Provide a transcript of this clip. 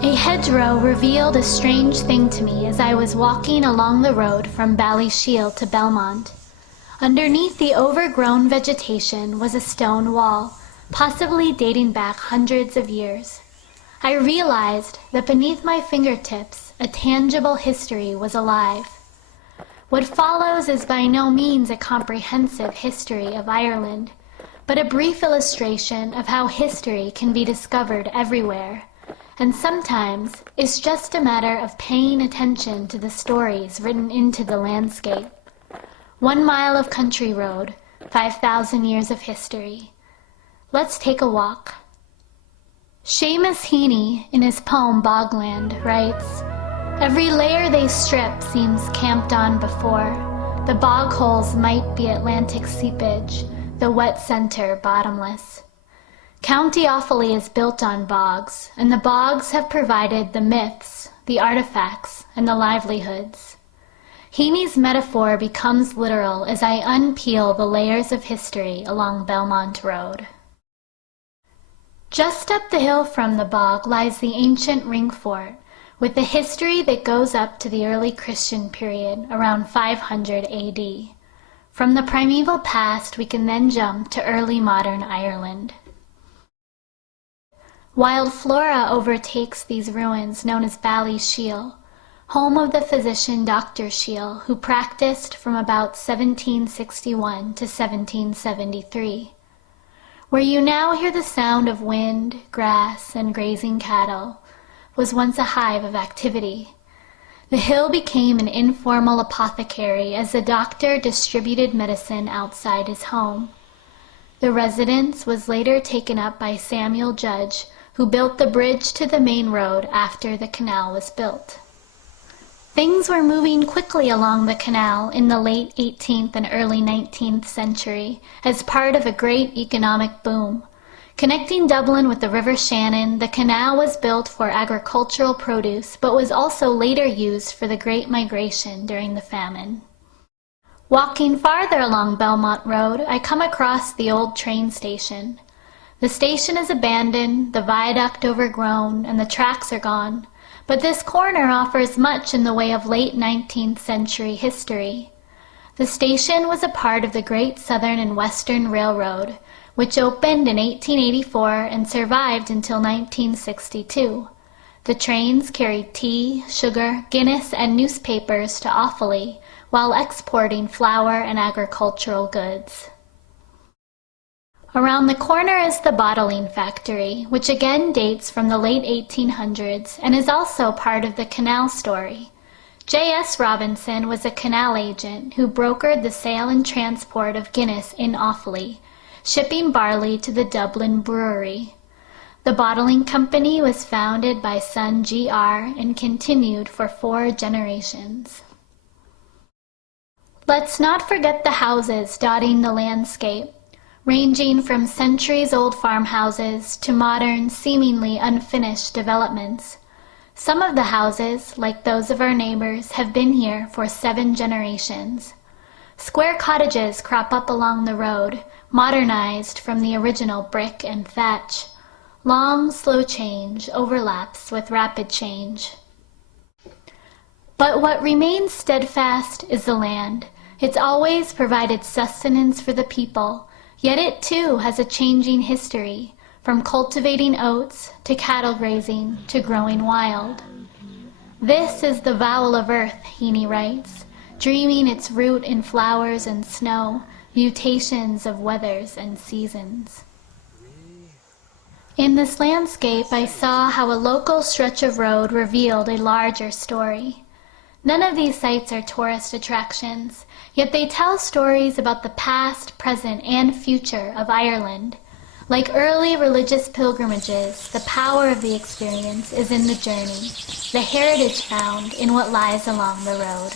A hedgerow revealed a strange thing to me as I was walking along the road from Schiel to Belmont. Underneath the overgrown vegetation was a stone wall, possibly dating back hundreds of years. I realized that beneath my fingertips, a tangible history was alive. What follows is by no means a comprehensive history of Ireland, but a brief illustration of how history can be discovered everywhere, and sometimes it's just a matter of paying attention to the stories written into the landscape. 1 mile of country road, 5,000 years of history. Let's take a walk. Seamus Heaney, in his poem Bogland, writes, "Every layer they strip seems camped on before. The bog holes might be Atlantic seepage, the wet center bottomless. County Offaly is built on bogs, and the bogs have provided the myths, the artifacts, and the livelihoods." Heaney's metaphor becomes literal as I unpeel the layers of history along Belmont Road. Just up the hill from the bog lies the ancient ring fort, with the history that goes up to the early Christian period, around 500 AD. From the primeval past, we can then jump to early modern Ireland. Wild flora overtakes these ruins known as Schiel, home of the physician Dr. Schiel, who practiced from about 1761 to 1773. Where you now hear the sound of wind, grass, and grazing cattle, was once a hive of activity. The hill became an informal apothecary as the doctor distributed medicine outside his home. The residence was later taken up by Samuel Judge, who built the bridge to the main road after the canal was built. Things were moving quickly along the canal in the late 18th and early 19th century as part of a great economic boom. Connecting Dublin with the River Shannon, the canal was built for agricultural produce, but was also later used for the Great Migration during the famine. Walking farther along Belmont Road, I come across the old train station. The station is abandoned, the viaduct overgrown, and the tracks are gone, but this corner offers much in the way of late 19th century history. The station was a part of the Great Southern and Western Railroad, which opened in 1884 and survived until 1962. The trains carried tea, sugar, Guinness, and newspapers to Offaly, while exporting flour and agricultural goods. Around the corner is the bottling factory, which again dates from the late 1800s and is also part of the canal story. J.S. Robinson was a canal agent who brokered the sale and transport of Guinness in Offaly, shipping barley to the Dublin brewery. The bottling company was founded by son G.R. and continued for 4 generations. Let's not forget the houses dotting the landscape, ranging from centuries-old farmhouses to modern, seemingly unfinished developments. Some of the houses, like those of our neighbors, have been here for 7 generations. Square cottages crop up along the road, modernized from the original brick and thatch. Long, slow change overlaps with rapid change. But what remains steadfast is the land. It's always provided sustenance for the people, yet it too has a changing history, from cultivating oats to cattle grazing to growing wild. This is the vowel of earth, Heaney writes, dreaming its root in flowers and snow, mutations of weathers and seasons. In this landscape, I saw how a local stretch of road revealed a larger story. None of these sites are tourist attractions, yet they tell stories about the past, present, and future of Ireland. Like early religious pilgrimages, the power of the experience is in the journey, the heritage found in what lies along the road.